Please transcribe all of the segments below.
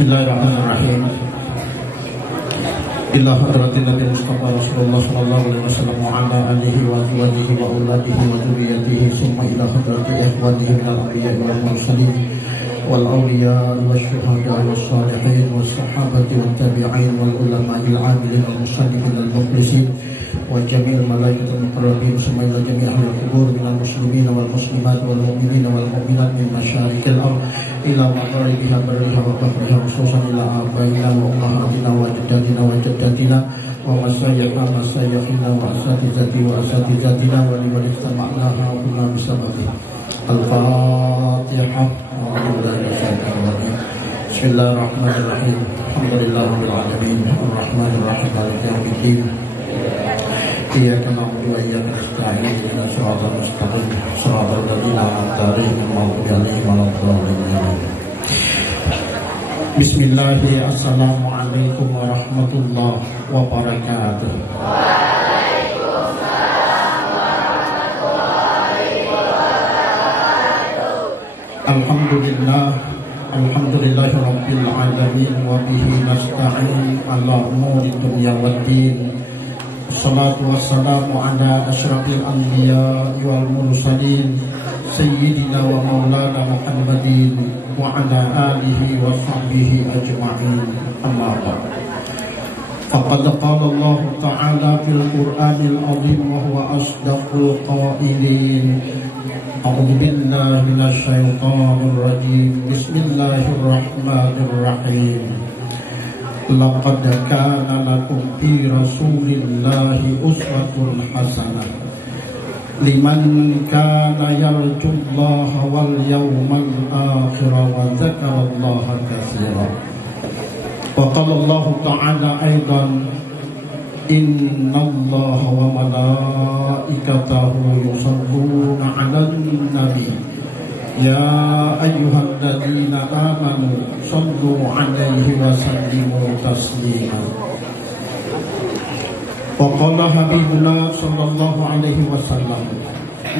Bismillahirrahmanirrahim. Ila hadratin Nabi Mustafa Rasulullah sallallahu alaihi wasallam wa ala alihi wa azwajihi wa auladihi wa dzurriyyatihi summa ila hadrati ikhwanihi minal anbiya'i wal mursalin wal awliya wasyuhada wassalihin wassahabati wat tabi'in wal ulama'il 'amilin wal musannifin wal mukhlisin wa jami'il malaikatil muqarrabin summa ila jami' ahlil qubur minal muslimin wal muslimat wal mu'minin wal mu'minat min masyariqil ardh ila magharibiha barriha wa bahriha khususan ila abaina wa ummahatina wa jaddatina wa jaddatina wa masayyihna masayyihina wa asatizati wa asatizatina wa liman istama'naha wa kunna bisababi al-Fatihah. Bismillahirrahmanirrahim. Alhamdulillahirabbil alamin arrahmanir rahim maliki yaumiddin. Iyyaka na'budu wa iyyaka nasta'in ihdinas siratal mustaqim siratal ladzina an'amta 'alaihim ghairil maghdubi 'alaihim waladdallin. Bismillahirrahmanirrahim. Assalamualaikum warahmatullahi wabarakatuh. Waalaikumsalam warahmatullahi wabarakatuh. Alhamdulillahi rabbil alamin wa bihi nasta'in ala umuri dunya waddin. Salatu wassalamu ala asyrafil anbiya wal mursalin sayyidina wa maulana Muhammadin wa ala alihi wa sahbihi ajma'in. Amma ba'd. Faqad qala Allah ta'ala fil Qur'anil 'azim wa huwa asdaqul qailin. A'udzu billahi minasy syaithanir rajim. Bismillahirrahmanirrahim. Laqad kana lakum fi Rasulillahi uswatun hasanah liman kana yarjullaha wal yawmal akhir wa dzakarallaha katsiran. Wa qala Allah ta'ala aidan innallaha wa malaikatahu yusholluna 'alan nabi ya ayyuhalladzina amanu shallu 'alaihi wa sallimu taslima. Wa qala habibuna sallallahu alaihi wasallam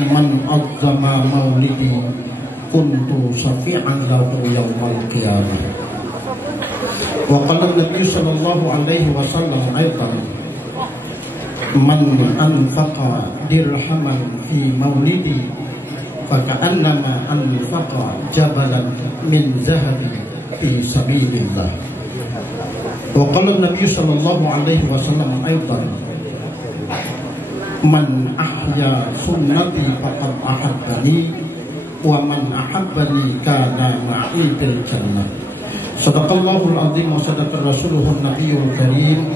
man azzama maulidi kuntu syafi'an lahu yaumal qiyamah. Wa qala nabi sallallahu alaihi wasallam aidan man anfaqa dirhaman fi maulidi faka'annama anfaqa jabalan min zahabin fi sabilillah. Wa qala Nabi sallallahu alaihi wasallam aidan man ahya sunnati faqad ahabbani wa man ahabbani kana ma'i bil jannah. Shadaqallahul azim wa sadaqa rasuluhun nabiyul karim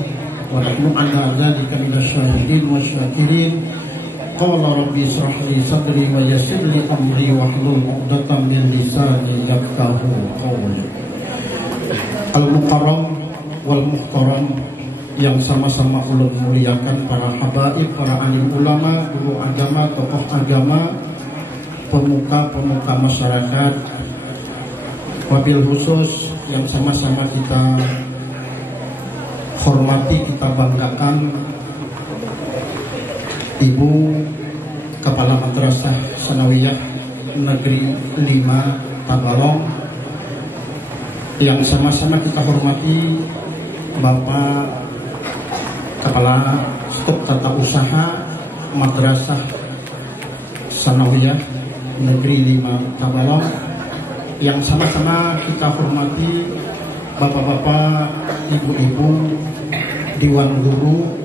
wa nahnu ala dzalika minasyahidin wasyakirin. Qala rabbi israh li sadri wa yassir li amri wahlul 'uqdatam min lisani yafqahu qawli. Al-mukarram wal muhtaram yang sama-sama ulun muliakan para habaib, para alim ulama, guru agama, tokoh agama, pemuka-pemuka masyarakat, wabil khusus yang sama-sama kita hormati, kita banggakan Ibu Kepala Madrasah Sanawiyah Negeri 5 Tabalong, yang sama-sama kita hormati Bapak Kepala Staf Tata Usaha Madrasah Sanawiyah Negeri 5 Tabalong, yang sama-sama kita hormati bapak-bapak, ibu-ibu, Dewan Guru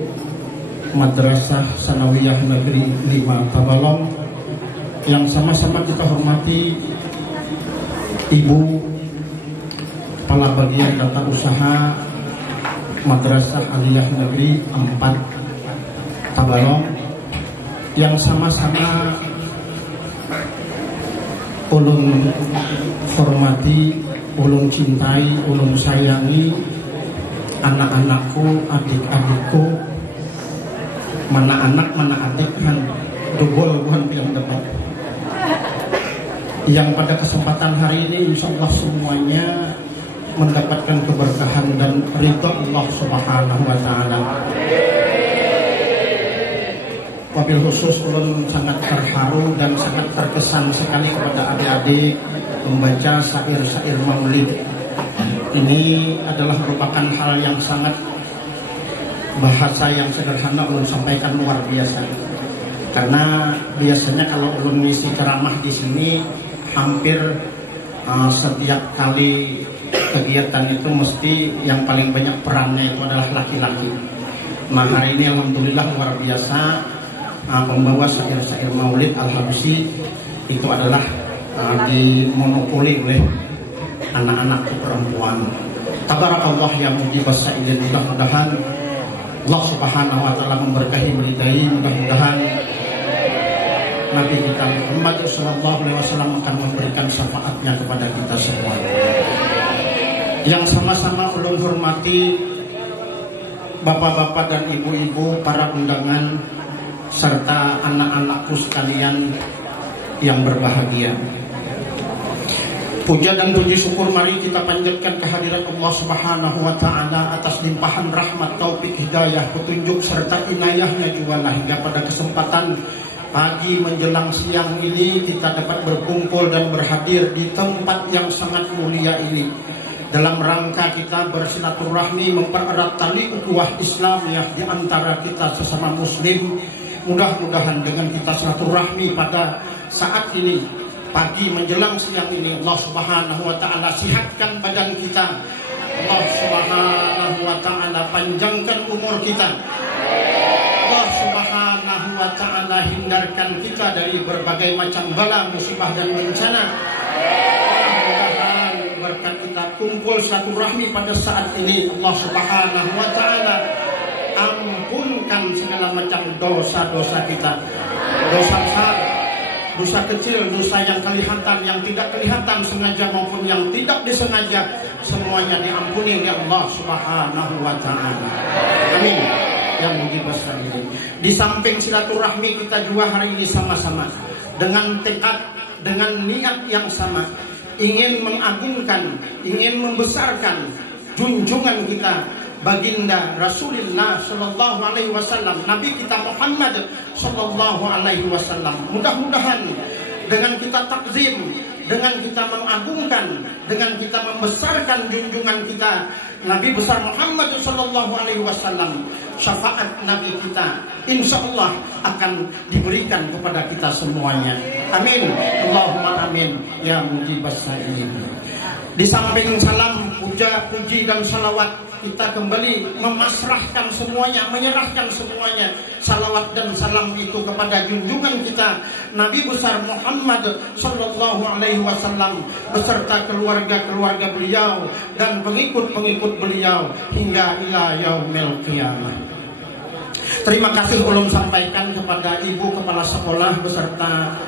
Madrasah Sanawiyah Negeri 5 Tabalong, yang sama-sama kita hormati Ibu Kepala Bagian Tata Usaha Madrasah Aliyah Negeri 4 Tabalong, yang sama-sama ulun hormati, ulun cintai, ulun sayangi anak-anakku, adik-adikku, mana anak mana adik kan dugol bukan yang depan, yang pada kesempatan hari ini insya Allah semuanya mendapatkan keberkahan dan ridha Allah Subhanahu wa ta'ala. Wabil khusus ulun sangat terharu dan sangat terkesan sekali kepada adik-adik membaca syair-syair maulid Ini adalah merupakan hal yang sangat, bahasa yang sederhana ulun sampaikan luar biasa. Karena biasanya kalau ulun ngisi ceramah di sini hampir setiap kali kegiatan itu mesti yang paling banyak perannya itu adalah laki-laki. Nah hari ini alhamdulillah luar biasa, pembawa syair-syair Maulid Al-Habsyi itu adalah dimonopoli oleh anak-anak perempuan. Tabarakallah ya mujibas sa'ilin. Mudah-mudahan Allah Subhanahu wa taala memberkahi meridai, mudah-mudahan Nabi kita Muhammad sallallahu alaihi wasallam akan memberikan syafaatnya kepada kita semua. Yang sama-sama ulun hormati bapak-bapak dan ibu-ibu, para undangan serta anak-anakku sekalian yang berbahagia. Puja dan puji syukur mari kita panjatkan kehadirat Allah Subhanahu wa taala atas limpahan rahmat, taufik, hidayah, petunjuk serta inayahnya juga hingga pada kesempatan pagi menjelang siang ini kita dapat berkumpul dan berhadir di tempat yang sangat mulia ini dalam rangka kita bersilaturahmi, mempererat tali ukhuwah Islamiyah di antara kita sesama muslim. Mudah-mudahan dengan kita silaturahmi pada saat ini, pagi menjelang siang ini, Allah Subhanahu wa taala sihatkan badan kita. Allah Subhanahu wa taala panjangkan umur kita. Allah Subhanahu wa taala hindarkan kita dari berbagai macam bala, musibah dan bencana. Mudah-mudahan berkat kita kumpul silaturahmi pada saat ini, Allah Subhanahu wa taala ampunkan segala macam dosa-dosa kita. Dosa besar, dosa kecil, dosa yang kelihatan, yang tidak kelihatan, sengaja maupun yang tidak disengaja, semuanya diampuni oleh Allah Subhanahu wa taala. Amin. Yang mujibas sa'ilin. Di samping silaturahmi kita juga hari ini sama-sama dengan tekad, dengan niat yang sama, ingin mengagungkan, ingin membesarkan junjungan kita baginda Rasulullah sallallahu alaihi wasallam, Nabi kita Muhammad sallallahu alaihi wasallam. Mudah-mudahan dengan kita takzim, dengan kita mengagungkan, dengan kita membesarkan junjungan kita Nabi besar Muhammad sallallahu alaihi wasallam, syafaat Nabi kita insyaallah akan diberikan kepada kita semuanya. Amin. Allahumma amin ya mujibas sa'ilin. Di samping salam, puja, puji dan salawat, kita kembali memasrahkan semuanya, menyerahkan semuanya salawat dan salam itu kepada junjungan kita Nabi besar Muhammad sallallahu alaihi wasallam beserta keluarga-keluarga beliau dan pengikut-pengikut beliau hingga ila yaumil qiyamah. Terima kasih ulun sampaikan kepada Ibu Kepala Sekolah beserta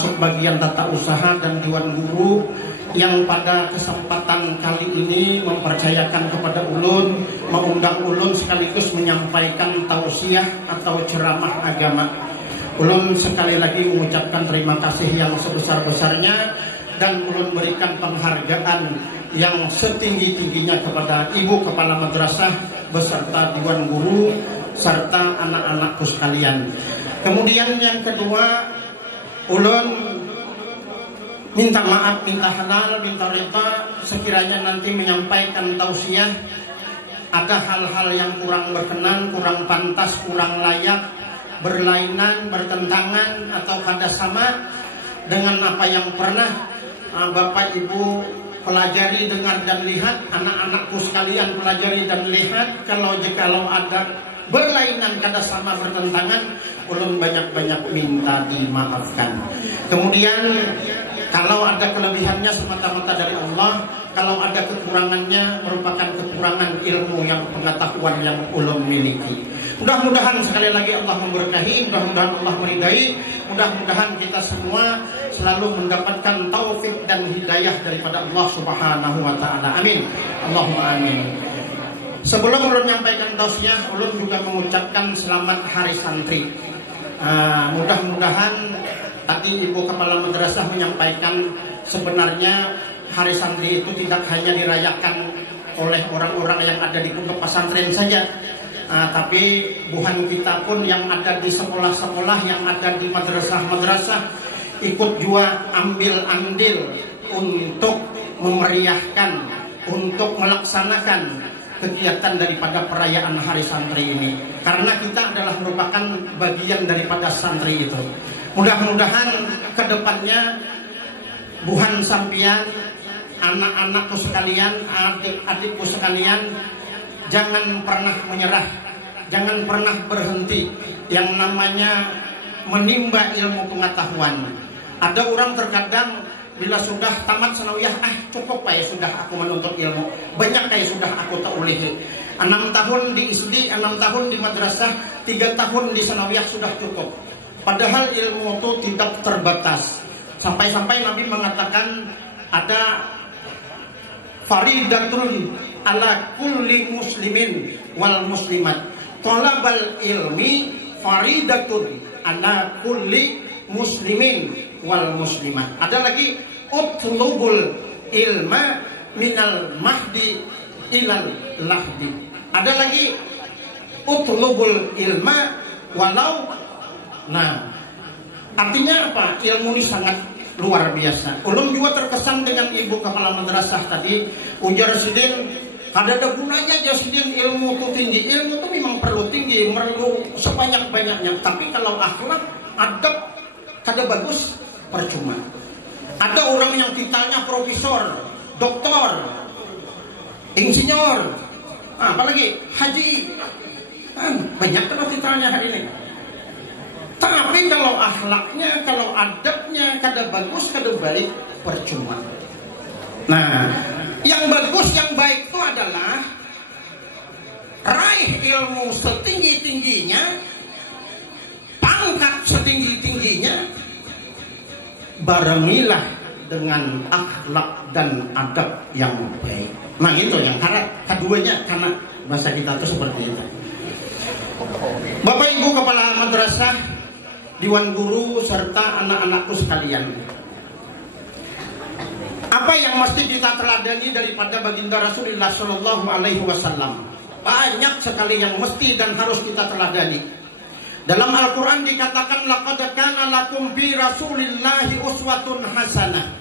subbagian tata usaha dan Dewan Guru yang pada kesempatan kali ini mempercayakan kepada ulun, mengundang ulun sekaligus menyampaikan tausiah atau ceramah agama. Ulun sekali lagi mengucapkan terima kasih yang sebesar-besarnya dan ulun berikan penghargaan yang setinggi-tingginya kepada Ibu Kepala Madrasah beserta Dewan Guru serta anak-anakku sekalian. Kemudian yang kedua, ulun minta maaf, minta halal, minta reda sekiranya nanti menyampaikan tausiah ada hal-hal yang kurang berkenan, kurang pantas, kurang layak, berlainan, bertentangan atau kada sama dengan apa yang pernah Bapak Ibu pelajari, dengar dan lihat. Anak-anakku sekalian pelajari dan lihat. Kalau ada berlainan, kada sama, bertentangan, ulun banyak-banyak minta dimaafkan. Kemudian kalau ada kelebihannya semata-mata dari Allah, kalau ada kekurangannya merupakan kekurangan ilmu yang pengetahuan yang ulun miliki. Mudah-mudahan sekali lagi Allah memberkahi, mudah-mudahan Allah meridai, mudah-mudahan kita semua selalu mendapatkan taufik dan hidayah daripada Allah Subhanahu wa taala. Amin. Allahumma amin. Sebelum ulun menyampaikan tausiah, ulun juga mengucapkan selamat Hari Santri. Mudah-mudahan tadi Ibu Kepala Madrasah menyampaikan sebenarnya Hari Santri itu tidak hanya dirayakan oleh orang-orang yang ada di pondok pesantren saja, tapi buhan kita pun yang ada di sekolah-sekolah, yang ada di madrasah-madrasah ikut juga ambil andil untuk memeriahkan untuk melaksanakan kegiatan daripada perayaan Hari Santri ini, karena kita adalah merupakan bagian daripada santri itu. Mudah-mudahan kedepannya buhan sampian, anak-anakku sekalian, adik-adikku sekalian, jangan pernah menyerah, jangan pernah berhenti yang namanya menimba ilmu pengetahuan. Ada orang terkadang bila sudah tamat sanawiyah, cukup ya sudah aku menuntut ilmu, banyak kayak sudah aku taulihi. 6 tahun di SD, 6 tahun di madrasah, 3 tahun di sanawiyah sudah cukup. Padahal ilmu itu tidak terbatas. Sampai-sampai Nabi mengatakan ada faridatun ala kulli muslimin wal muslimat. Talabal ilmi faridatun ala kulli muslimin wal muslimat. Ada lagi utlubul ilma minal mahdi ilal lahdi. Ada lagi utlubul ilma walau. Nah, artinya apa? Ilmu ini sangat luar biasa. Ulun juga terkesan dengan ibu kepala madrasah tadi. Ujar sidin, kada ada gunanya aja sidin ilmu itu tinggi. Ilmu itu memang perlu tinggi, perlu sebanyak-banyaknya. Tapi kalau akhlak, adab kada bagus, percuma. Ada orang yang titelnya profesor, doktor, insinyur, apalagi haji, banyak kan titelnya hari ini. Tapi kalau akhlaknya, kalau adabnya kada bagus, kada baik, percuma. Nah, yang bagus, yang baik itu adalah raih ilmu setinggi-tingginya, pangkat setinggi-tingginya, barengilah dengan akhlak dan adab yang baik. Nah itu yang keduanya, karena bahasa kita itu seperti itu. Bapak Ibu kepala madrasah, Dewan Guru serta anak-anakku sekalian, apa yang mesti kita teladani daripada baginda Rasulullah Shallallahu Alaihi Wasallam? Banyak sekali yang mesti dan harus kita teladani. Dalam Al-Quran dikatakan laqad kana lakum bi Rasulillahi uswatun hasanah.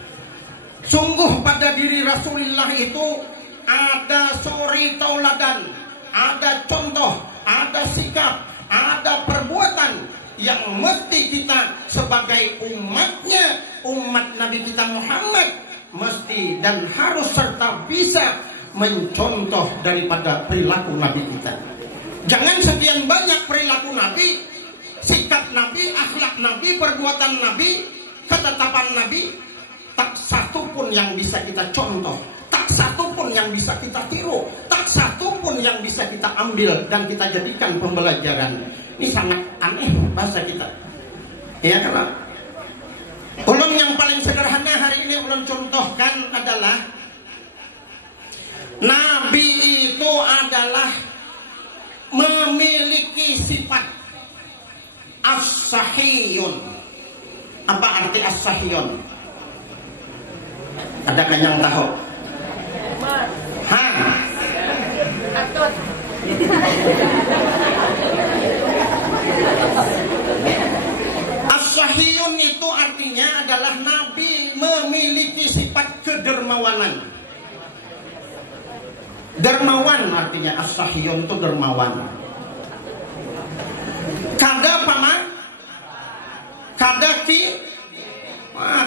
Sungguh pada diri Rasulullah itu ada suri tauladan, ada contoh, ada sikap, ada perbuatan yang mesti kita sebagai umatnya, umat Nabi kita Muhammad, mesti dan harus serta bisa mencontoh daripada perilaku Nabi kita. Jangan sekian banyak perilaku Nabi, sikap Nabi, akhlak Nabi, perbuatan Nabi, ketetapan Nabi, tak satu pun yang bisa kita contoh, tak satu pun yang bisa kita tiru, tak satu pun yang bisa kita ambil dan kita jadikan pembelajaran. Ini sangat aneh bahasa kita. Ya kalau ulun yang paling sederhana hari ini ulun contohkan adalah Nabi itu adalah memiliki sifat as-sahiyun. Apa arti as-sahiyun? Adakah yang tahu? As-sahiyun itu artinya adalah Nabi memiliki sifat kedermawanan. Dermawan artinya as-sahiyun itu dermawan. Kada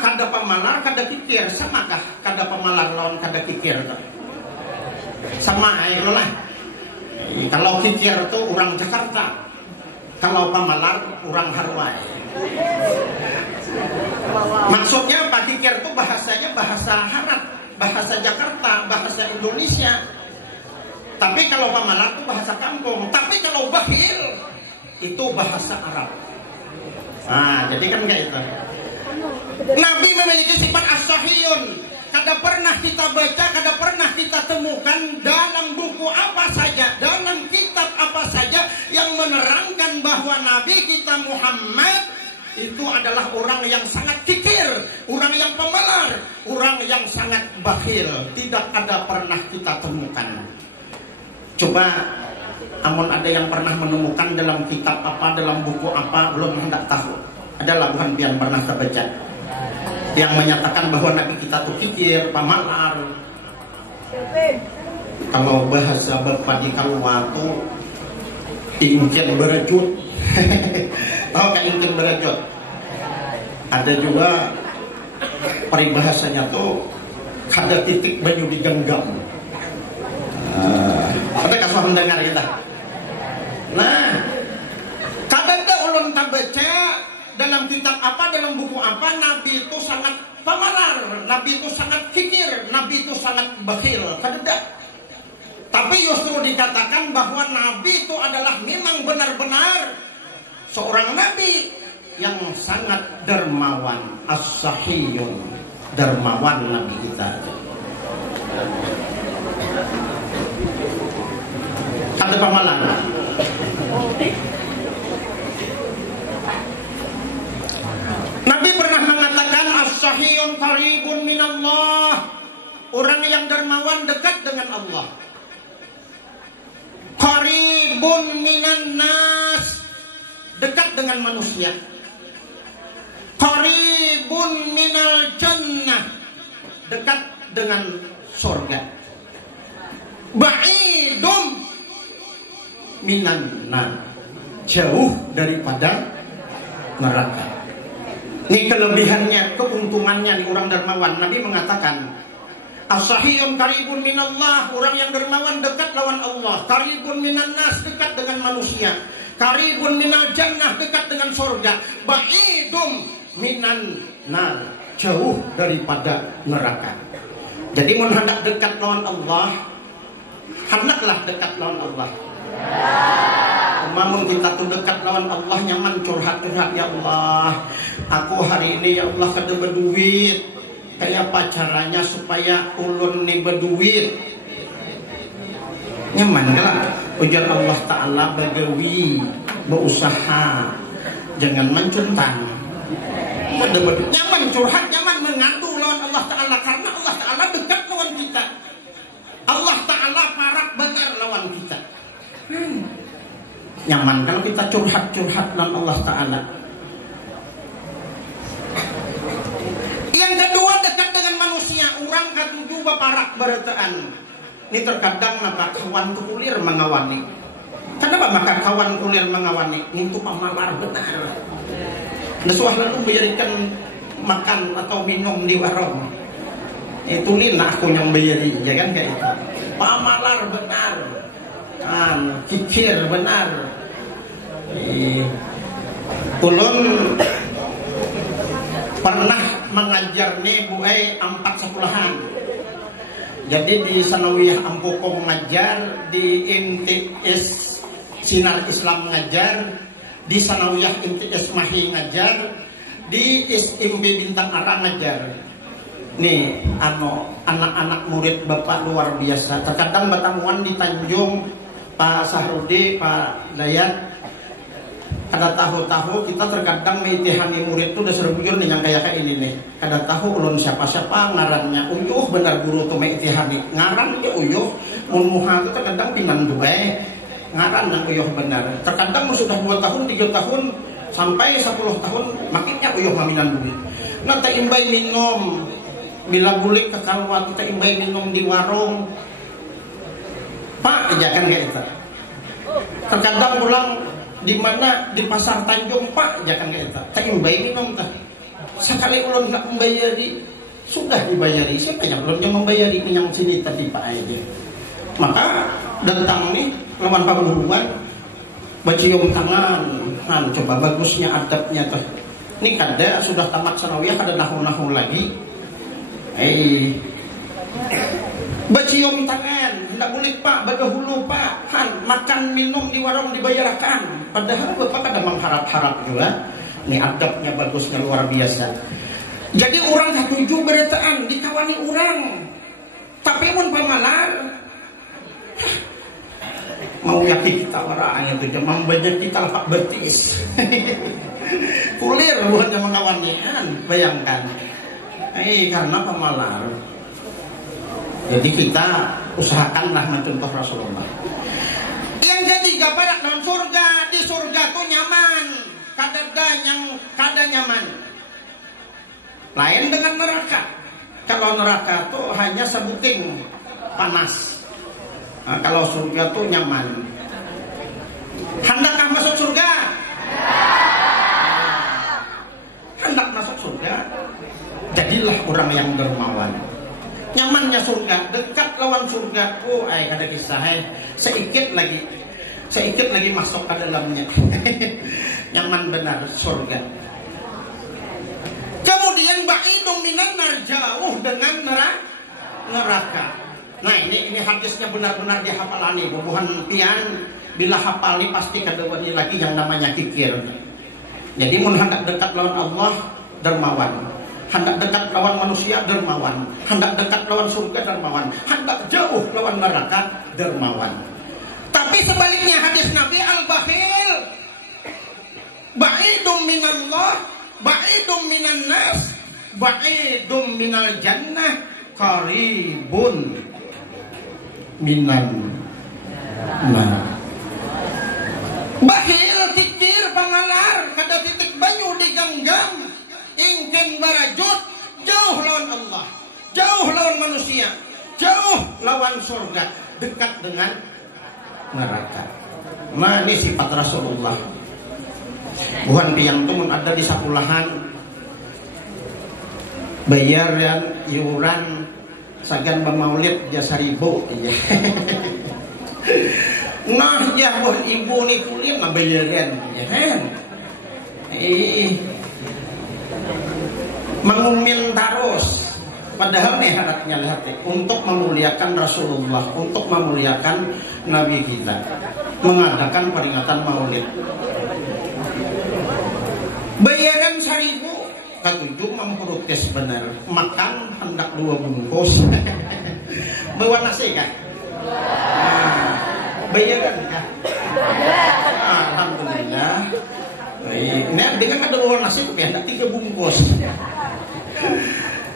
kada pamalar, kada kikir, samakah kada pamalar lawan kada kikir? Sama aja lah. Kalau kikir itu orang Jakarta, kalau pamalar orang Harwai. Maksudnya apa? Kikir itu bahasanya bahasa Arab, bahasa Jakarta, bahasa Indonesia. Tapi kalau pamalar itu bahasa kampung. Tapi kalau bakhil itu bahasa Arab. Nah, jadi kan kayak itu. Nabi memiliki sifat as-sahiyun. Kada pernah kita baca, kada pernah kita temukan dalam buku apa saja, dalam kitab apa saja yang menerangkan bahwa Nabi kita Muhammad itu adalah orang yang sangat kikir, orang yang pemalar, orang yang sangat bakhil. Tidak ada pernah kita temukan. Coba amun ada yang pernah menemukan dalam kitab apa, dalam buku apa, belum hendak tahu. Adalah bukan yang pernah terbaca yang menyatakan bahwa Nabi kita tuh kikir, pamalar. Kalau bahasa Bapak di Kaluwatu, ingkin berejut. Tahu kan ingkin berejut? Ada juga peribahasanya tuh kada titik banyu digenggam. Ada kasih mendengar kita. Nah, kadang ulun baca dalam kitab apa, dalam buku apa, Nabi itu sangat pamalar, Nabi itu sangat kikir, Nabi itu sangat bakhil. Kadang. Tapi justru dikatakan bahwa Nabi itu adalah memang benar-benar seorang Nabi yang sangat dermawan, as-sahiyun, dermawan Nabi kita. Ada pamalan. Nabi pernah mengatakan as-sahiyun qaribun minallah, orang yang dermawan dekat dengan Allah. Qaribun minan nas, dekat dengan manusia. Qaribun minal jannah, dekat dengan surga. Ba'idum minan nar, jauh daripada neraka. Ini kelebihannya, keuntungannya di orang dermawan. Nabi mengatakan as-sahiyun qaribun minallah, orang yang dermawan dekat lawan Allah. Qaribun minan nas, dekat dengan manusia. Qaribun minal jannah, dekat dengan surga. Ba'idum minan nar, jauh daripada neraka. Jadi mun hendak dekat lawan Allah, hendaklah dekat lawan Allah. Namun kita tuh dekat lawan Allah, nyaman curhat-curhat, ya Allah, aku hari ini ya Allah kada berduit. Kayak apa caranya supaya ulun nih berduit? Nyaman kan? Ujar Allah Ta'ala, bagawi, berusaha, jangan mencuntang. Nyaman curhat, nyaman mengadu lawan Allah Ta'ala, karena Allah Ta'ala dekat lawan kita. Allah Ta'ala parak benar lawan kita. Nyaman kalau kita curhat-curhat lawan Allah Ta'ala. Yang kedua, dekat dengan manusia. Orang katuju baparak berataan. Ini terkadang maka kawan kulir mengawani. Kenapa maka kawan kulir mengawani? Itu pamalar benar. Nasuah lalu bayarikan makan atau minum di warung. Itu lina aku yang bayari, ya kan kayak itu. Pamalar benar. Kikir benar. Ulun pernah mengajar nih buai 4-10-an. Jadi di Sanawiyah Ampoko mengajar, di MTS Sinar Islam mengajar, di Sanawiyah MTS Mahi ngajar, di SMP Bintang Ara ngajar. Nih, anak-anak murid Bapak luar biasa. Terkadang bertamuan di Tanjung, Pak Sahrudi, Pak Dayat. Kada tahu-tahu kita terkadang meitihani murid itu udah serbujur nih yang kayak ini nih. Kada tahu ulun siapa-siapa ngarannya. Uyuh benar guru tuh meitihani. Ngaran dia uyuh. Muha itu terkadang pinan duwe. Ngaran yang uyuh benar. Terkadang sudah 2 tahun, 3 tahun, sampai 10 tahun makinnya uyuh ngaminan duit. Nah, kita imbay minum. Bila bulik ke Kaluwat, kita imbay minum di warung. Pak, jangan kayak itu. Terkadang pulang di mana di pasar Tanjung, Pak, jangan kayak itu. Tak imbay minum tak. Sekali ulun nggak membayari, sudah dibayari. Siapa yang ulun yang membayari yang sini tadi Pak aja. Maka datang nih lawan pangguruan, bacium tangan, coba bagusnya adabnya tuh. Ini kada sudah tamat sanawiyah, kada nahu-nahu lagi. Bacium tangan, tidak boleh Pak, bagahulu Pak, makan minum di warung dibayarkan. Padahal Bapak kada mengharap-harap juga. Ini adabnya bagusnya luar biasa. Jadi orang katuju berataan dikawani orang, tapi pun pamalar. Mau yakin kita orang itu jangan banyak kita pak betis. Kulir bukan yang mengawanian, bayangkan. Karena pemalar. Jadi kita usahakanlah mencontoh Rasulullah. Yang ketiga, pada dalam surga, di surga tuh nyaman, kada nyaman. Lain dengan neraka. Kalau neraka tuh hanya sebuting, panas. Nah, kalau surga tuh nyaman. Hendakkah masuk surga? Hendak masuk surga, jadilah orang yang dermawan. Nyamannya surga, dekat lawan surga. Oh, ada kisah sedikit lagi masuk ke dalamnya. Nyaman benar surga. Kemudian ba'idum minan nar, jauh dengan neraka. Nah, ini hadisnya benar-benar dihafalani. Bubuhan pian bila hafal ini pasti kadang lagi yang namanya kikir. Jadi mun hendak dekat lawan Allah, dermawan. Hendak dekat lawan manusia, dermawan. Hendak dekat lawan surga, dermawan. Hendak jauh lawan neraka, dermawan. Tapi sebaliknya hadis Nabi, al-bakhil ba'idum minallah, ba'idum minan nas, ba'idum minal jannah, qaribun minan nah. Bakhil tikir pangalar kada titik banyu diganggam ingken barajut, jauh lawan Allah, jauh lawan manusia, jauh lawan surga, dekat dengan neraka. Nah, ini sifat Rasulullah. Buhan piang tumun ada di sakulahan bayar dan iuran sagan bermaulid jasa ribu. Nah, ya buah ibu ni kulit mah bayaran, ya kan? Mengumil terus. Padahal nih hati untuk memuliakan Rasulullah, untuk memuliakan Nabi kita, mengadakan peringatan Maulid. Bayaran 1.000, ketujuh memprotes benar. Makan hendak 2 bungkus. Bawa nasi kan? Bayaran kan? Alhamdulillah. Ini dengan ada bawa nasi tapi hendak 3 bungkus.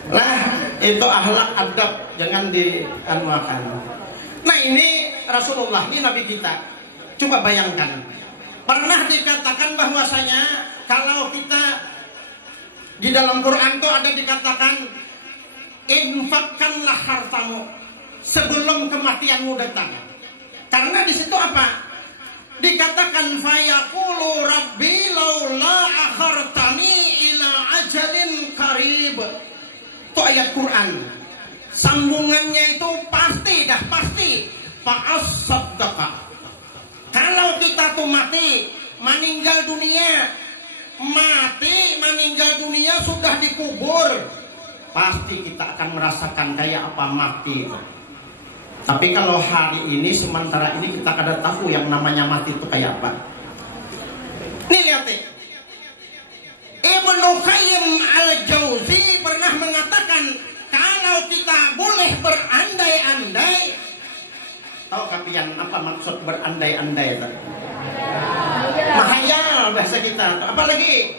Lah, itu akhlak adab, jangan dianuakan. Nah, ini Rasulullah, ini Nabi kita. Coba bayangkan. Pernah dikatakan bahwasanya kalau kita di dalam Quran itu ada dikatakan infakkanlah hartamu sebelum kematianmu datang. Karena di situ apa? Dikatakan fayaqulu rabbi laula akhartani ila ajalin qarib. Itu ayat Quran. Sambungannya itu pasti fa'as-saddaqa. Kalau kita tuh mati, meninggal dunia, sudah dikubur, pasti kita akan merasakan kayak apa mati itu. Tapi kalau hari ini, sementara ini kita kada tahu yang namanya mati itu kayak apa. Nih lihat nih, Ibnu Qayyim al-Jauzi pernah mengatakan kalau kita boleh berandai-andai. Tahu kapian apa maksud berandai-andai itu? Mahayal bahasa kita. Apa lagi?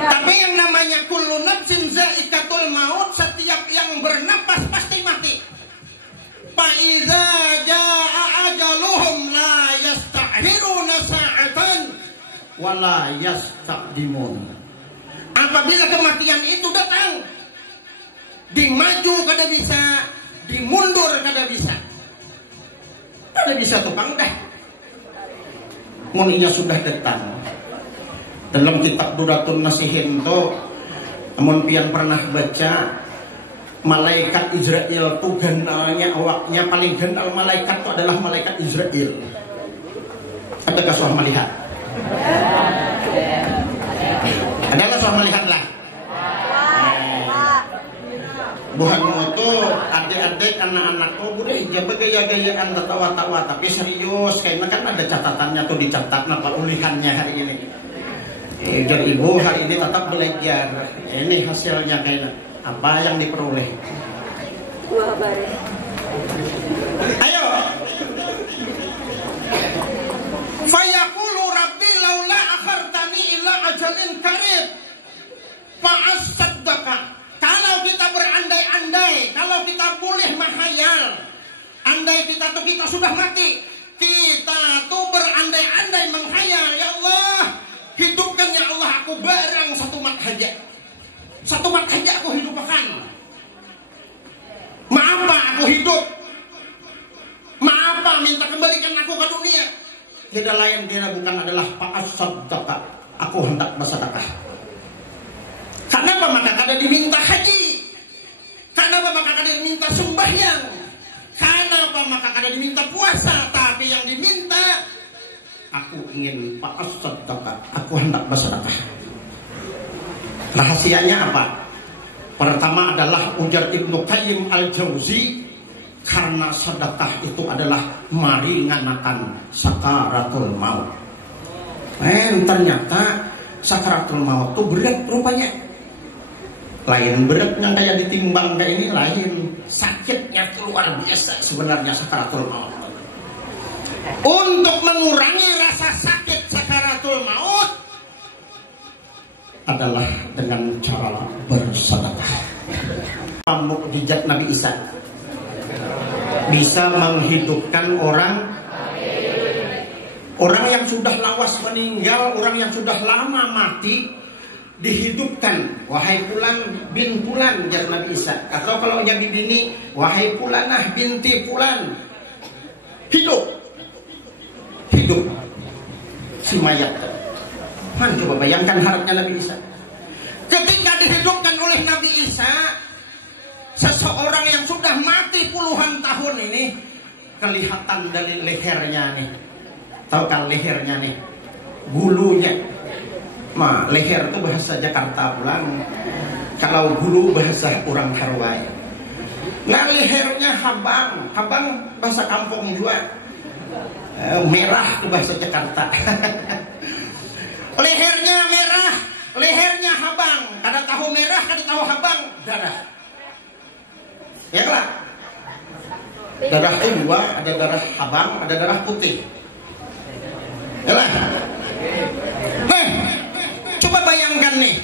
Tapi yang namanya kullu nafsin za'iqatul maut, setiap yang bernapas pasti mati. Fa iza jaa ajaluhum la yasta'khiruna sa'atan wa la yastaqdimun. Apabila kematian itu datang, dimaju kada bisa, dimundur kada bisa. Kada bisa tukang dah. Muninya sudah datang. Dalam kitab Duratun Nasihin itu, amun pian pernah baca, malaikat Israel itu ganalnya, awaknya paling ganal malaikat itu adalah malaikat Israel. Adakah suah melihat? Adalah suah melihat lah. Buhanmu itu adik-adik anak-anakku boleh jaga gaya-gayaan tertawa-tawa, tapi serius kayaknya kan ada catatannya tuh, dicatat apa ulihannya hari ini. Jadi ibu hari ini tetap belajar. Ini hasilnya kayaknya apa yang diperoleh. Ayo. Fayaqulu rabbi laula akhartani ila ajalin qarib fa'as-saddaqa. Kalau kita berandai-andai, kalau kita boleh menghayal, andai kita sudah mati, kita tuh berandai-andai menghayal, ya Allah, hidupkan ya Allah aku Satu bat aja aku hidup akan. Maapa aku hidup. Maapa minta kembalikan aku ke dunia. Tidak lain dia bukan adalah fa'asaddaq. Aku hendak bersedekah. Kenapa maka kada diminta haji? Kenapa maka kada diminta sembahyang? Kenapa maka kada diminta puasa? Tapi yang diminta, aku ingin fa'asaddaq. Aku hendak bersedekah. Rahasianya apa? Pertama adalah ujar Ibnu Qayyim Al-Jauzi, karena sedekah itu adalah meringankan sakaratul maut. Ternyata sakaratul maut itu berat rupanya. Lain beratnya kayak ditimbang kayak ini, lain sakitnya luar biasa sebenarnya sakaratul maut. Untuk mengurangi rasa sakit sakaratul maut adalah dengan cara bersedekah. Mukjizat Nabi Isa bisa menghidupkan orang yang sudah lawas meninggal, orang yang sudah lama mati dihidupkan. Wahai Fulan bin Fulan, jar Nabi Isa. Atau kalau jadi bini, wahai Fulanah binti Fulan, hidup si mayat. Coba bayangkan harapnya Nabi Isa. Ketika dihidupkan oleh Nabi Isa, seseorang yang sudah mati puluhan tahun ini kelihatan dari lehernya nih. Tahu kan lehernya nih? Gulunya. Leher itu bahasa Jakarta pulang. Kalau gulu bahasa orang Harwai. Nah, lehernya habang bahasa kampung juga. Merah itu bahasa Jakarta. Lehernya merah, lehernya habang. Kada tahu merah, kada tahu habang, darah. Ya lah. Darah itu dua, ada darah habang, ada darah putih. Ya lah. Coba bayangkan nih,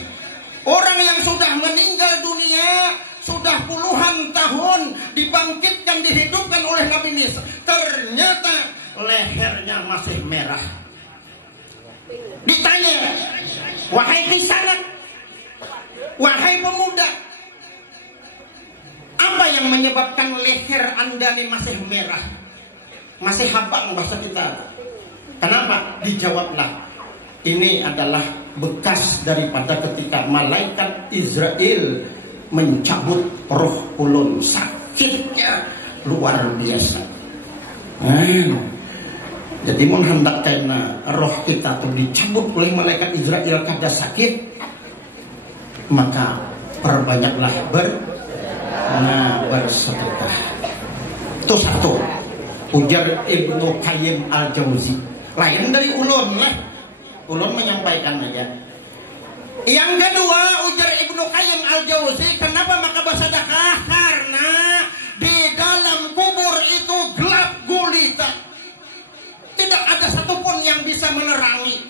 orang yang sudah meninggal dunia, sudah puluhan tahun dibangkitkan, dihidupkan oleh Nabi Isa. Ternyata lehernya masih merah. Ditanya, wahai kisanak, wahai pemuda, apa yang menyebabkan leher anda ini masih merah, masih habang bahasa kita? Kenapa? Dijawablah, ini adalah bekas daripada ketika malaikat Israel mencabut roh ulun. Sakitnya luar biasa. Jadi mun hendak kena roh kita tuh dicabut oleh malaikat Israel kada sakit, maka perbanyaklah bersedekah. Itu satu. Ujar Ibnu Qayyim Al-Jauzi. Lain dari ulun lah. Ulun menyampaikan aja. Yang kedua, ujar Ibnu Qayyim Al-Jauzi, kenapa maka bersedekah? Karena di dalam kubur itu gelap gulita. Tidak ada satupun yang bisa menerangi,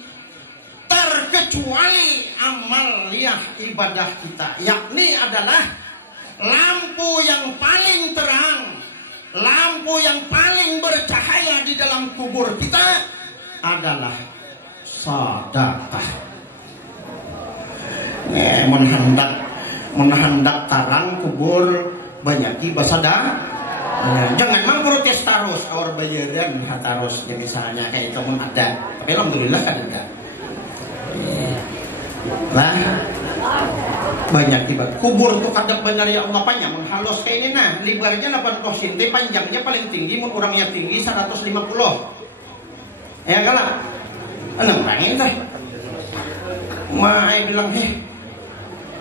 terkecuali amaliyah ibadah kita, yakni adalah lampu yang paling terang, lampu yang paling bercahaya di dalam kubur kita adalah sedekah. Menhendak tarang kubur banyak bersedekah. Jangan memprotes terus, awal bayaran harus ya misalnya kayak itu pun ada, tapi alhamdulillah kan enggak. Lah banyak tiba kubur tuh kadang benar ya Allah panjang menghalus kayak ini nah lebarnya 80 cm, panjangnya paling tinggi mun orangnya tinggi 150. Ya kalah. Nangis teh. Mai bilang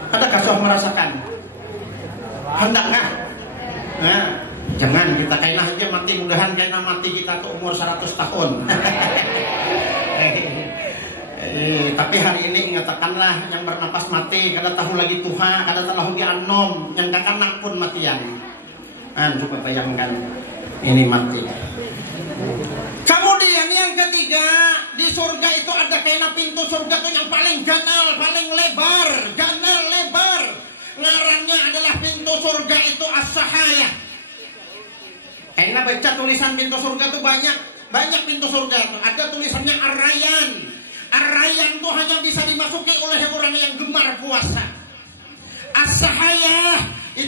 ada kasus merasakan. Hendak nggak? Nah, jangan kita kayaknya aja mati, mudahan kayaknya mati kita tuh umur 100 tahun. Tapi hari ini ngatakanlah yang bernapas mati, kada tahu lagi Tuhan, kada tahu lagi anom, yang kakanak pun matian. Coba bayangkan ini mati. Kemudian yang ketiga, di surga itu ada kayaknya pintu surga itu yang paling ganal, paling lebar, ganal lebar. Ngarannya adalah pintu surga itu as-sahayah. Kayaknya baca tulisan pintu surga itu banyak pintu surga itu. Ada tulisannya Ar-Rayyan. Ar-Rayyan itu hanya bisa dimasuki oleh orang yang gemar puasa.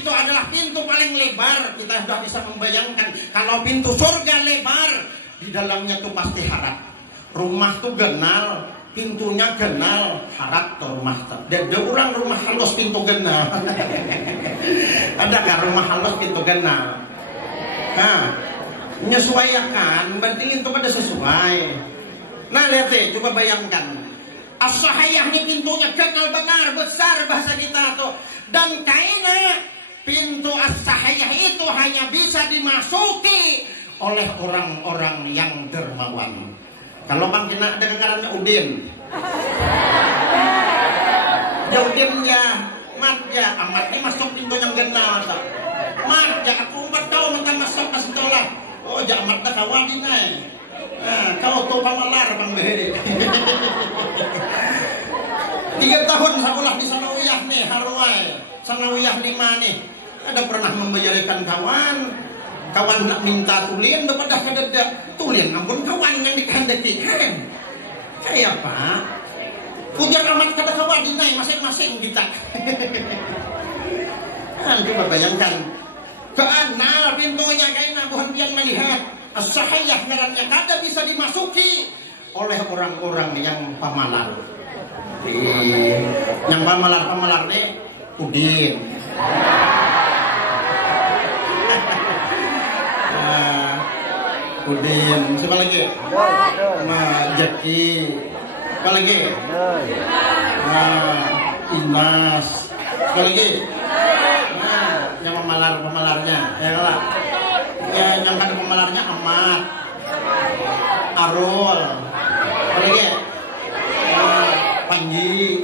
itu adalah pintu paling lebar. Kita sudah bisa membayangkan kalau pintu surga lebar, di dalamnya tuh pasti harap. Rumah tuh genal, pintunya genal, harap tuh rumah tuh. Dan orang rumah halus pintu genal. Ada gak rumah halus pintu genal? Nah, menyesuaikan, berarti itu pada sesuai. Nah lihat deh, coba bayangkan. As-sahayah ini pintunya kenal benar, besar bahasa kita tuh. Dan kayaknya pintu as-sahayah itu hanya bisa dimasuki oleh orang-orang yang dermawan. Kalau bang kena ada ngarannya Udin. Ya Udin ya, mat ya, amat ini masuk pintu yang kenal tuh. Mat ya, aku umpat kau minta masuk ke sekolah. Oh jamat dah kawan ini. Nah, kau tuh pamalar bang Beheri. 3 tahun sekolah di Sanawiyah nih, Harwai Sanawiyah 5 nih. Ada pernah membayarkan kawan nak minta tulian daripada kadada tulian ampun kawan yang dikehendaki kan. Kayak apa? Ujar amat kada kawan dinai masing-masing kita. Kan coba bayangkan. Keanal pintunya kayaknya bukan yang melihat. As-sahayah ngarannya kada bisa dimasuki oleh orang-orang yang pamalar. Yang pamalar nih Udin. Udin, siapa lagi? Jaki. Siapa lagi? Inas. Siapa lagi? Yang pemalarnya. Ya lah. Ya, yang ada pemalarnya Ahmad, Arul, apa lagi? Panji.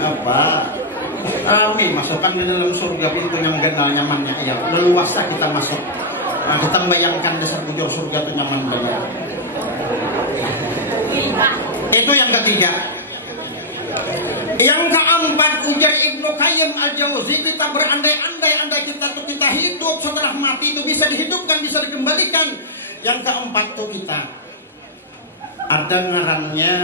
Apa? Kami masukkan ke dalam surga pintu yang genal nyamannya. Ya, leluasa kita masuk. Nah, kita membayangkan dasar bujur surga itu nyaman banget. Itu yang ketiga. Yang keempat, ujar Ibnu Qayyim Al-Jauzi, kita berandai-andai kita hidup setelah mati itu bisa dihidupkan, bisa dikembalikan. Yang keempat tuh kita ada ngarannya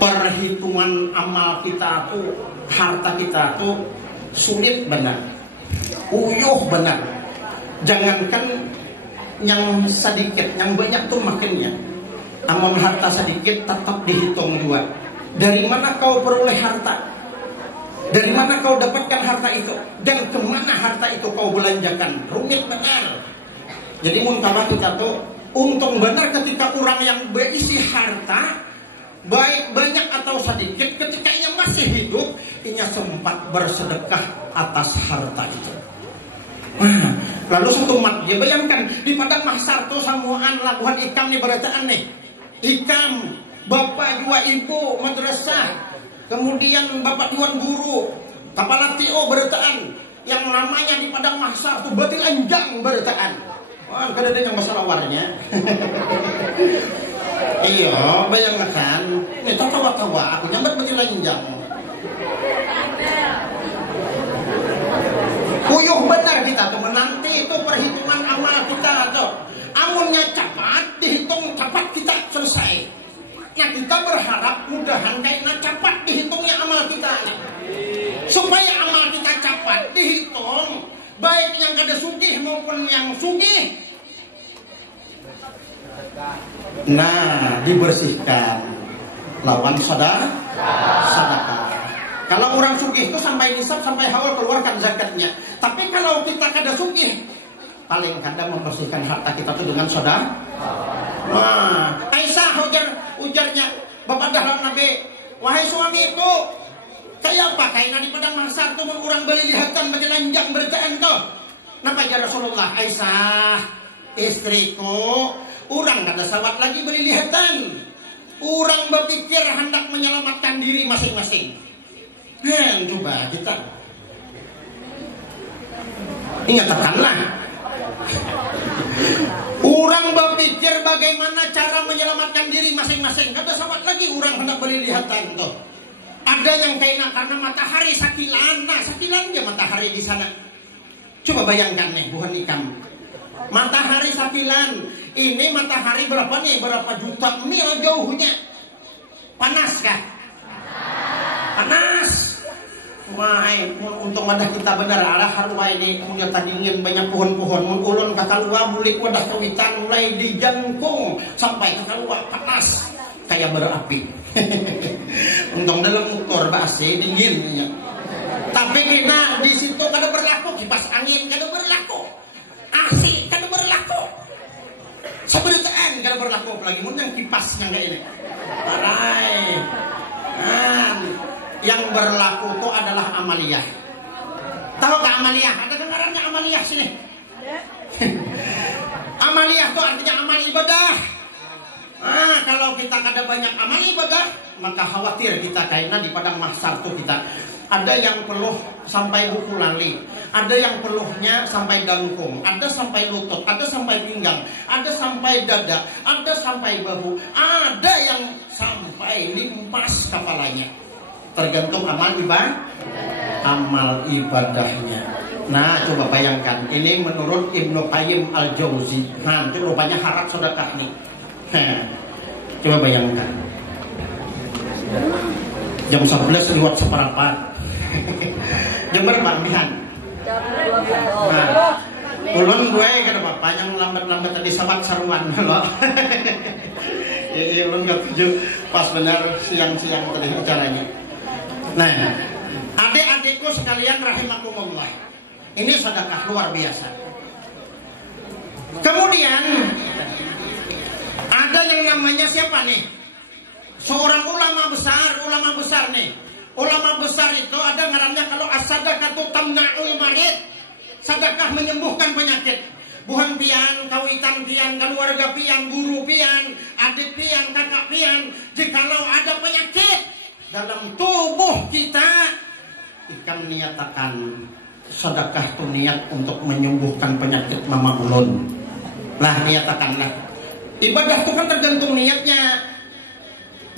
perhitungan amal kita tuh, harta kita tuh sulit benar, uyuh benar. Jangankan yang sedikit, yang banyak tuh makinnya. Amal harta sedikit tetap dihitung juga. Dari mana kau peroleh harta? Dari mana kau dapatkan harta itu? Dan kemana harta itu kau belanjakan? Rumit benar. Jadi muntah kita tuh untung benar ketika orang yang berisi harta, baik banyak atau sedikit, ketika ia masih hidup, ia sempat bersedekah atas harta itu. Lalu satu mat, dia bayangkan di padang mahsyar tuh samuan labuhan ikam nih berataan nih. Ikam, bapak dua ibu madrasah, kemudian bapak dua guru, kepala TO berataan, yang namanya di padang mahsyar tuh batil anjang berataan. Wah, kada ada yang masalah warnya. Iya, bayangkan, ini tawa-tawa, aku nyambat batil anjang. Kuyuh benar kita tuh menanti itu perhitungan amal kita tuh. Amunnya cepat, dihitung cepat kita selesai. Nah kita berharap mudahan kayaknya cepat dihitungnya amal kita. Supaya amal kita cepat dihitung, baik yang kada sugih maupun yang sugih. Nah, dibersihkan lawan sedekah. Kalau orang sugih itu sampai nisab, sampai haul keluarkan zakatnya. Tapi kalau kita kada sugih, paling kada membersihkan harta kita itu dengan sedekah. Wah, Aisyah ujarnya bapak dahlan Nabi, wahai suamiku, kayak apa kayaknya di padang mahsyar tuh orang beli lihatan bagi lanjang bertaan tuh. Napa ya Rasulullah? Aisyah, istriku, orang kada sawat lagi beli lihatan. Orang berpikir hendak menyelamatkan diri masing-masing. Coba kita ingatkanlah. Orang berpikir bagaimana cara menyelamatkan diri masing-masing. Kada sawat lagi orang hendak beli lihatan tuh. Ada yang kayaknya karena matahari sakilan. Nah, sakilannya matahari di sana. Coba bayangkan nih, bukan ikam. Matahari sakilan. Ini matahari berapa nih? Berapa juta mil jauhnya. Panas kah? Panas. Untung ada kita benar arah harua ini kemudian tadi ingin banyak pohon-pohon ulun kakalua bulik wadah kawitan mulai dijangkung sampai kakalua panas kayak berapi. Untung dalam motor AC dinginnya. Tapi kita di situ kada berlaku kipas angin kada berlaku. AC kada berlaku. Seberitaan kada berlaku apalagi mun yang kipasnya kayak ini. Parai. Yang berlaku itu adalah amaliyah. Tahu gak amaliyah? Ada dengarannya amaliyah sini? Amaliyah itu artinya amal ibadah. Kalau kita kada banyak amal ibadah, maka khawatir kita kayaknya di padang mahsyar itu kita ada yang peluh sampai buku lali, ada yang peluhnya sampai dangkung, ada sampai lutut, ada sampai pinggang, ada sampai dada, ada sampai bahu, ada yang sampai limpas kepalanya. Tergantung amal ibadahnya. Nah, coba bayangkan. Ini menurut Ibnu Qayyim Al-Jauzi. Nah, itu rupanya harap sedekah nih. Coba bayangkan. Jam 11 lewat seperempat. Jam berapa, Bihan? Jam 12. Nah, ulun gue kan apa? Yang lambat-lambat tadi sahabat sarungan loh. Ulun gak tujuh pas benar siang-siang tadi acaranya. Nah, adik-adikku sekalian rahimakumullah. Ini sedekah luar biasa. Kemudian ada yang namanya siapa nih? Seorang ulama besar nih. Ulama besar itu ada ngarannya kalau as-sadaqatu tamna'ul marid. Sedekah menyembuhkan penyakit. Buhan pian, kawitan pian, keluarga pian, guru pian, adik pian, kakak pian. Jikalau ada penyakit dalam tubuh kita, ikan niatakan sedekah itu niat untuk menyembuhkan penyakit mama ulun. Lah niatakanlah. Ibadah itu kan tergantung niatnya.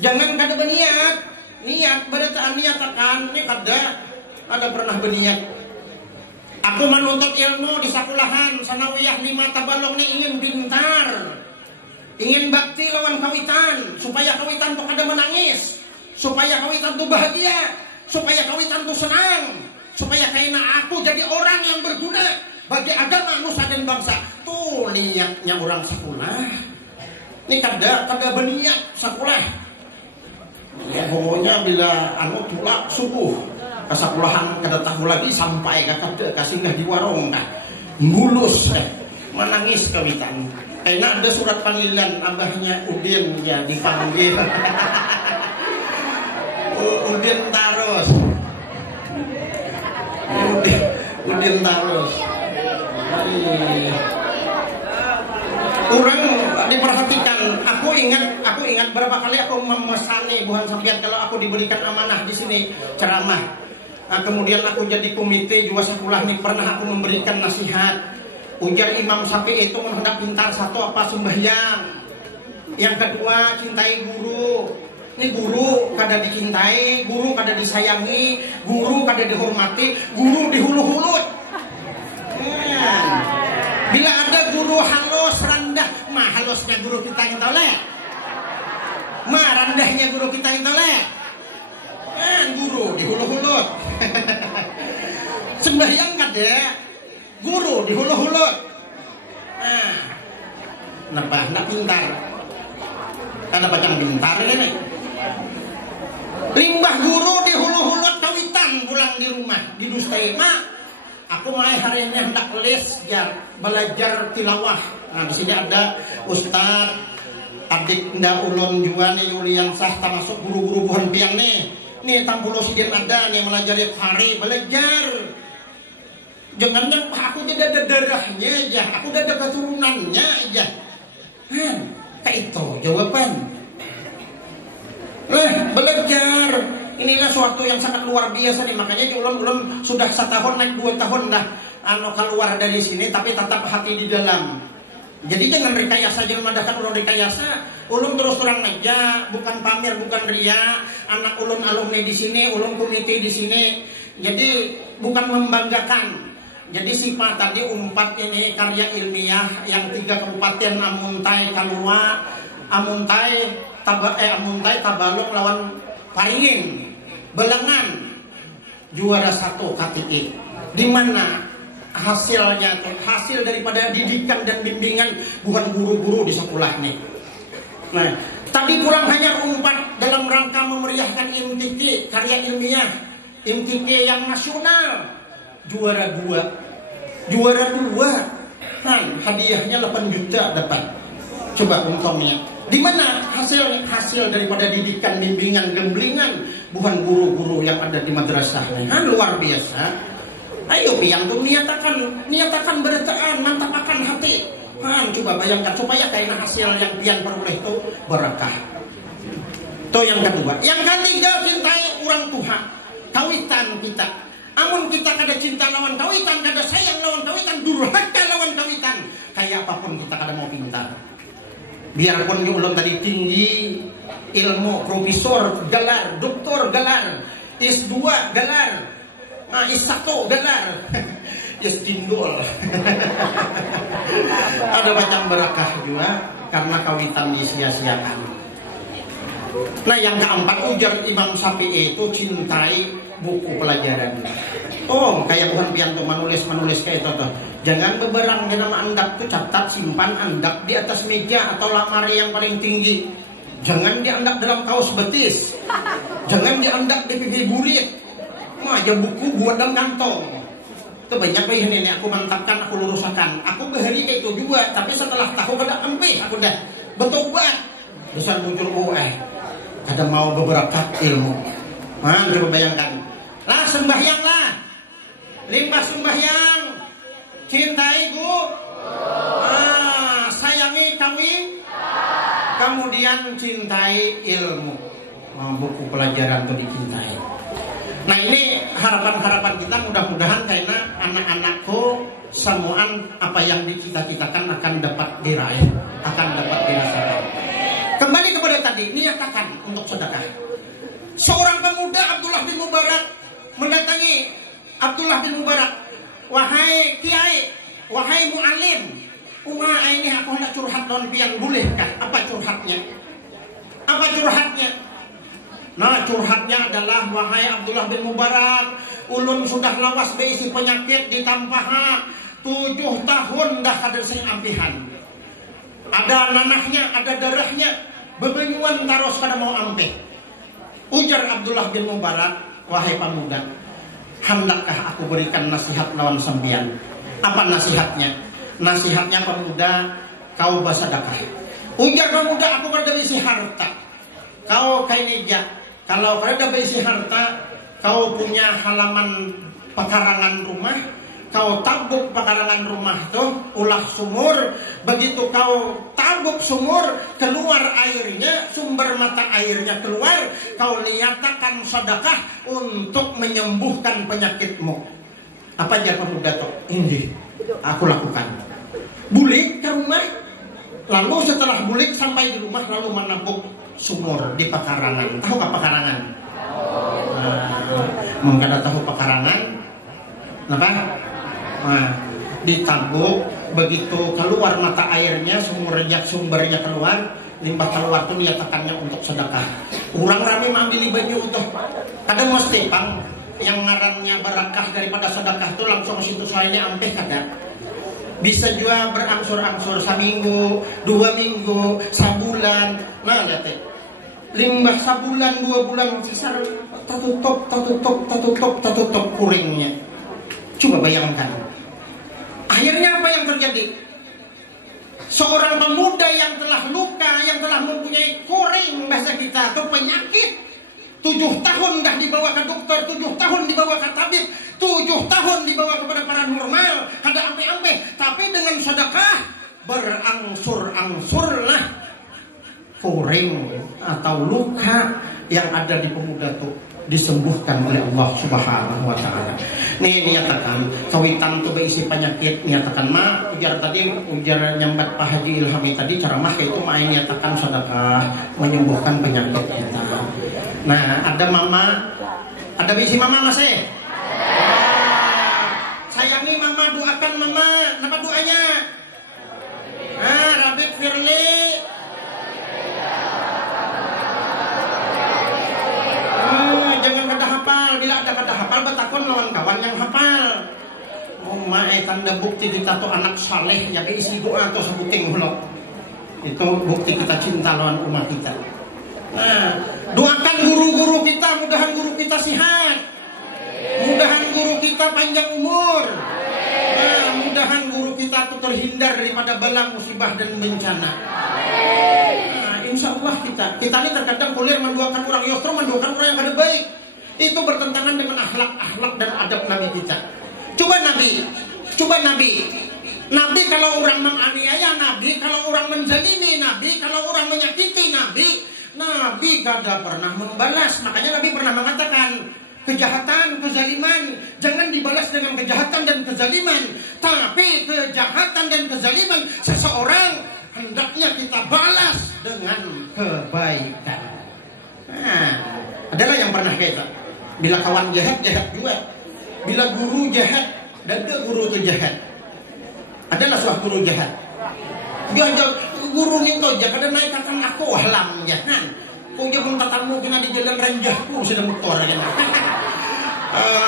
Jangan kada berniat. Niat beritaan niatakan. Ini ada pernah berniat. Aku menuntut ilmu di sekolahan sanawiyah 5 tabalong nih ingin pintar. Ingin bakti lawan kawitan supaya kawitan tuh kada menangis. Supaya kawitan tuh bahagia, supaya kawitan tuh senang, supaya kaina aku jadi orang yang berguna bagi agama nusa dan bangsa. Tuh niatnya orang sekolah. Ini kada berniat sekolah. Ya pokoknya bila tulak subuh ke sekolahan kada tahu lagi sampai kasinggah di warung dah. Mulus menangis kawitan. Kaina ada surat panggilan abahnya Udin ya dipanggil. Udin Tarus. Udin Tarus. Orang diperhatikan. Aku ingat berapa kali aku memesani buhan sampean kalau aku diberikan amanah di sini ceramah. Kemudian aku jadi komite juga sekolah nih pernah aku memberikan nasihat. Ujar Imam Syafi'i itu hendak pintar satu apa sembahyang. Yang kedua cintai guru. Ini guru kada dicintai, guru kada disayangi, guru kada dihormati, guru dihulu-hulu. Bila ada guru halus rendah, halusnya guru kita yang toleh. Rendahnya guru kita yang toleh. Guru dihulu-hulu. Sembahyang kada, guru dihulu-hulu. Napa nak pintar? Kada bacang pintar ini. Limbah guru dihulu-hulut kawitan pulang di rumah didustai. Aku mulai hari ini hendak les belajar tilawah. Nah di sini ada Ustaz adik nda ulun juga nih Yulian Sah termasuk guru-guru buhan piang nih. Nih Tampulo Sidin ada nih melajari hari belajar. Jangan yang aku tidak ada darahnya aja, aku tidak ada keturunannya aja. Kayak itu jawaban. Belajar. Inilah suatu yang sangat luar biasa nih. Makanya di ulun sudah 1 tahun naik 2 tahun dah keluar dari sini tapi tetap hati di dalam. Jadi jangan rekayasa, jangan madakan ulun rekayasa. Ulun terus terang aja, bukan pamer, bukan ria. Anak ulun alumni di sini, ulun komite di sini. Jadi bukan membanggakan. Jadi sifat tadi umpat ini karya ilmiah yang 3 kabupaten Amuntai, Kalua, Amuntai, Muntai Tabalong lawan Paringin, Belengan juara 1 KTI. Di mana hasilnya? Hasil daripada didikan dan bimbingan bukan guru-guru di sekolah nih. Nah, tapi kurang hanya umpat dalam rangka memeriahkan IMTQ karya ilmiah, IMTQ yang nasional juara 2. Nah, hadiahnya 8 juta dapat. Coba untungnya. Di mana hasil daripada didikan, bimbingan, gemblingan bukan guru-guru yang ada di madrasahnya. Luar biasa. Ayo piantum niatakan berataan, mantapkan hati. Coba bayangkan supaya karena hasil yang pian peroleh itu berkah. Itu yang kedua. Yang ketiga, cintai orang Tuhan. Kawitan kita. Amun kita kada cinta lawan kawitan, kada sayang lawan kawitan, durhaka lawan kawitan, kayak apapun kita kada mau pintar. Biarpun ulun tadi tinggi ilmu, profesor gelar, doktor gelar, S2 gelar, S1 gelar, S-Jindol. Ada macam berkah juga karena kawitan disia-siakan. Nah, yang keempat, ujar Imam Syafi'i itu cintai buku pelajaran. Kayak bukan pian tuh menulis kayak itu tuh. Jangan beberang ke nama andak tuh, catat simpan andak di atas meja atau lamari yang paling tinggi. Jangan diandak dalam kaos betis. Jangan diandak di pipi burit. Aja buku buat dalam kantong. Itu banyak bayi ini aku mantapkan, aku lurusakan. Aku behari kayak itu juga, tapi setelah tahu kada empih aku dah bertobat. Besar muncul kada mau beberapa ilmu. Coba bayangkan. Lah sembahyang lah. Limpah sembahyang. Cintai sayangi kami. Kemudian cintai ilmu. Buku pelajaran itu dicintai. Nah, ini harapan-harapan kita, mudah-mudahan karena anak-anakku semuaan apa yang dicita-citakan akan dapat diraih, akan dapat dirasakan. Kembali kepada tadi, niatakan untuk sedekah. Seorang pemuda Abdullah bin Mubarak mendatangi Abdullah bin Mubarak, wahai kiai, wahai mu'alim, ini aku hendak curhat don pian, bolehkah? Apa curhatnya? Nah, curhatnya adalah, wahai Abdullah bin Mubarak, ulun sudah lawas beisi penyakit di tampaha 7 tahun dah kada sing ampihan. Ada nanahnya, ada darahnya, bebenyuan taros kada mau ampih. Ujar Abdullah bin Mubarak, wahai pemuda, hendakkah aku berikan nasihat lawan sampean? Apa nasihatnya? Nasihatnya, pemuda, kau bersedekah. Ujar pemuda, aku kada berisi harta. Kau kainija, kalau kada berisi harta, kau punya halaman pekarangan rumah, kau tabuk pekarangan rumah tuh, ulah sumur. Begitu kau tabuk sumur, keluar airnya, sumber mata airnya keluar, kau niatakan sedekah untuk menyembuhkan penyakitmu. Apa aja pemuda tuh? Ini aku lakukan. Bulik ke rumah, lalu setelah bulik sampai di rumah, lalu menabuk sumur di pekarangan. Tahu gak pekarangan? Mungkin ada tahu pekarangan? Apa? Ditabuk, begitu keluar mata airnya, sumbernya keluar, limbah keluar tuh niatakannya untuk sedekah. Orang rame mengambil baju untuk kadang mesti pang yang ngarannya berakah daripada sedekah tuh langsung situ soalnya ampeh kada. Bisa juga berangsur-angsur, seminggu, 2 minggu, sebulan. Nah, lihat limbah sebulan, 2 bulan sesar tutup kuringnya. Coba bayangkan. Akhirnya apa yang terjadi? Seorang pemuda yang telah luka, yang telah mempunyai kuring bahasa kita atau penyakit, 7 tahun dah dibawa ke dokter, 7 tahun dibawa ke tabib, 7 tahun dibawa kepada paranormal, ada ampe-ampe, tapi dengan sedekah berangsur-angsurlah kuring atau luka yang ada di pemuda itu disembuhkan oleh Allah Subhanahu wa taala. Nih niatakan kawitan tuh berisi penyakit, niatakan ujar nyambat Pak Haji Ilhami tadi cara itu niatakan sedekah menyembuhkan penyakit kita. Nah, ada mama, ada bisi mama masih. Sayangi mama, doakan mama. Apa doanya? Rabbi firli telepon lawan kawan yang hafal. Tanda bukti kita tuh anak saleh ya isi doa atau sebuting hulok. Itu bukti kita cinta lawan umat kita. Nah, doakan guru-guru kita, mudahan guru kita sehat. Mudahan guru kita panjang umur. Nah, mudahan guru kita tuh terhindar daripada bala musibah dan bencana. Nah, insya Allah kita ini terkadang boleh mendoakan orang yusro, mendoakan orang yang kada baik. Itu bertentangan dengan akhlak dan adab Nabi kita. Coba Nabi kalau orang menganiaya Nabi, kalau orang menzalimi Nabi, kalau orang menyakiti Nabi kada pernah membalas. Makanya Nabi pernah mengatakan, kejahatan, kezaliman jangan dibalas dengan kejahatan dan kezaliman, tapi kejahatan dan kezaliman seseorang hendaknya kita balas dengan kebaikan. Nah, adalah yang pernah kita. Bila kawan jahat juga. Bila guru jahat, dan guru itu jahat. Adalah suah guru jahat. Dia aja guru itu aja kadang naik kakang aku halam jangan. Kau jangan tatamu kena di jalan ranjahku sedang motor kan.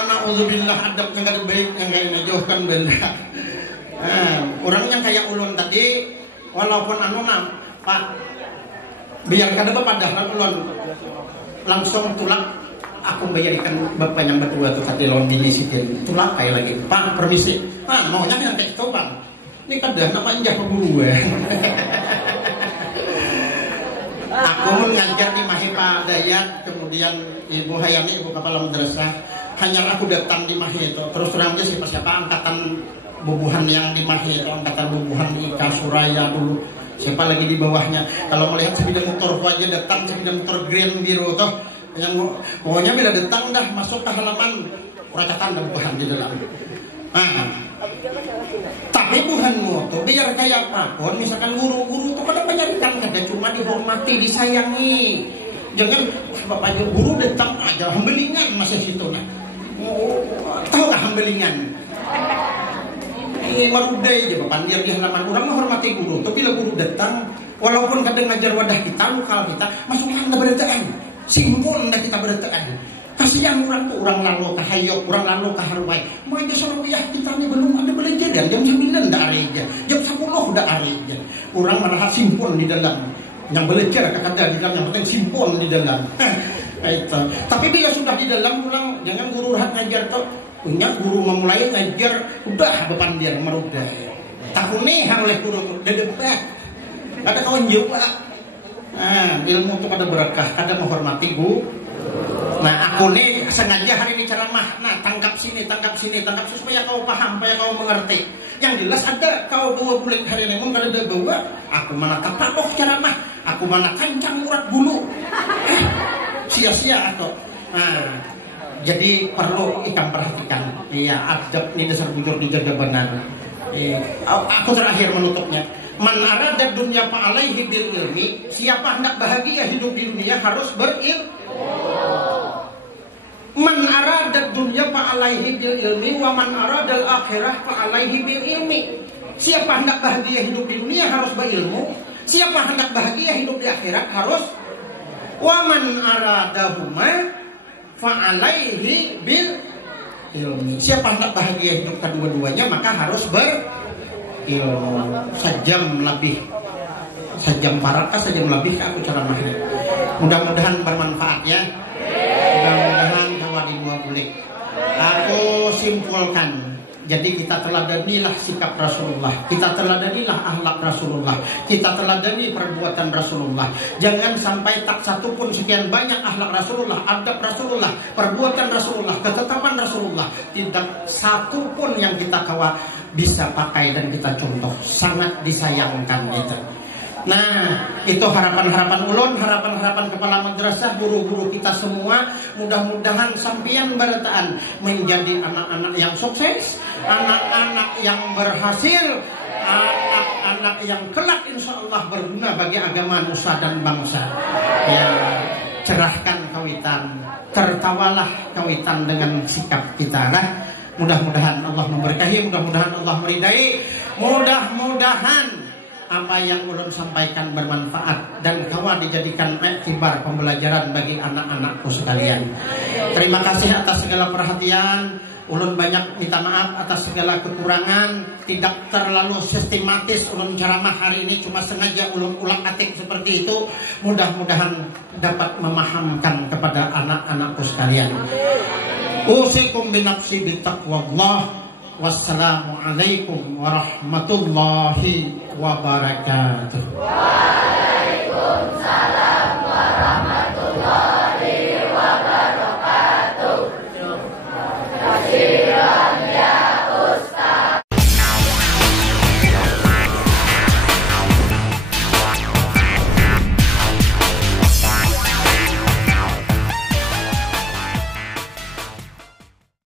Nauzubillah adabnya kada baik yang kayak ngejauhkan benda. Orang yang kayak ulun tadi walaupun Pak biar kada padahal ulun langsung tulak. Aku bayarikan bapak yang berdua tuh tadi lawan bini sitin. Tulak kayak lagi. Pak permisi. Maunya yang kayak itu bang. Ini kan dah namanya jago gue. Aku mengajar di Mahipah Dayat, kemudian Ibu Hayami, Ibu Kepala Madrasah. Hanya aku datang di Mahi itu. Terus terangnya siapa angkatan bubuhan yang di Mahi itu, angkatan bubuhan di Ika Suraya dulu. Siapa lagi di bawahnya? Kalau melihat sepeda motor aja datang, sepeda motor green biru toh. Yang pokoknya bila datang dah masuk ke halaman racakan dan bubuhan di dalam. Tapi Tuhanmu tuh biar kayak apapun, misalkan guru-guru tuh pada menyarikan kada cuma dihormati, disayangi. Jangan bapak guru datang aja hambelingan masa situ nah. Tahu gak hambelingan? Ini marudai aja bapak dia di halaman orang menghormati guru. Tapi bila guru datang, walaupun kadang ngajar wadah kita, lokal kita, masukkan ke berataan. Simpul dah kita berataan. Kasihan orang tuh, orang lalu kahayok, orang lalu kaharwai. Mau aja Surabaya kita ni belum ada belajar dan jam 9 dah areja, jam 10 dah areja. Orang malah simpul di dalam. Yang belajar kadang di dalam, yang penting simpul di dalam. Itu. Tapi bila sudah di dalam pulang, jangan guru rahat ngajar tuh. Punya guru memulai ngajar, udah beban dia merudah. Tahun ni hang oleh guru udah debat. Ada kawan jawab. Ilmu itu pada berkah, ada menghormati guru. Nah aku nih sengaja hari ini ceramah. Nah tangkap sini supaya kau paham, supaya kau mengerti. Yang jelas ada kau 2 bulan hari ini kalau ada bawa. Aku mana tapadoh ceramah, aku mana kancang urat bulu. Sia-sia atau. Nah jadi perlu ikan perhatikan. Iya adab ini dasar bujur dijaga benar. Aku terakhir menutupnya. Man arada dunya fa alaihi bil ilmi. Siapa hendak bahagia hidup di dunia harus berilmu. Man arada dunya fa alaihi bil ilmi wa man arada al akhirah fa alaihi bil ilmi. Siapa hendak bahagia hidup di dunia harus berilmu. Siapa hendak bahagia hidup di akhirat harus. Wa man aradahuma fa alaihi bil ilmi. Siapa hendak bahagia hidup kedua-duanya maka harus berilmu. Sejam lebih, sejam parakas, sejam lebih aku ceramahnya. Mudah-mudahan bermanfaat ya. Mudah-mudahan kawadi 2 bulik. Aku simpulkan. Jadi kita teladanilah sikap Rasulullah, kita teladanilah akhlak Rasulullah, kita teladani perbuatan Rasulullah. Jangan sampai tak satu pun sekian banyak akhlak Rasulullah, adab Rasulullah, perbuatan Rasulullah, ketetapan Rasulullah, tidak satu pun yang kita bisa pakai dan kita contoh. Sangat disayangkan itu. Nah, itu harapan-harapan ulun, harapan-harapan kepala madrasah, guru-guru kita semua. Mudah-mudahan sampian berataan menjadi anak-anak yang sukses, anak-anak yang berhasil, anak-anak yang kelak insya Allah berguna bagi agama, nusa dan bangsa. Ya, cerahkan kawitan, tertawalah kawitan dengan sikap kita. Nah, mudah-mudahan Allah memberkahi, mudah-mudahan Allah meridai, mudah-mudahan apa yang ulun sampaikan bermanfaat dan kawan dijadikan iktibar pembelajaran bagi anak-anakku sekalian. Terima kasih atas segala perhatian. Ulun banyak minta maaf atas segala kekurangan. Tidak terlalu sistematis ulun ceramah hari ini, cuma sengaja ulun ulang-atik seperti itu. Mudah-mudahan dapat memahamkan kepada anak-anakku sekalian. Usikum binafsi bittaqwallah. Wassalamualaikum warahmatullahi wabarakatuh.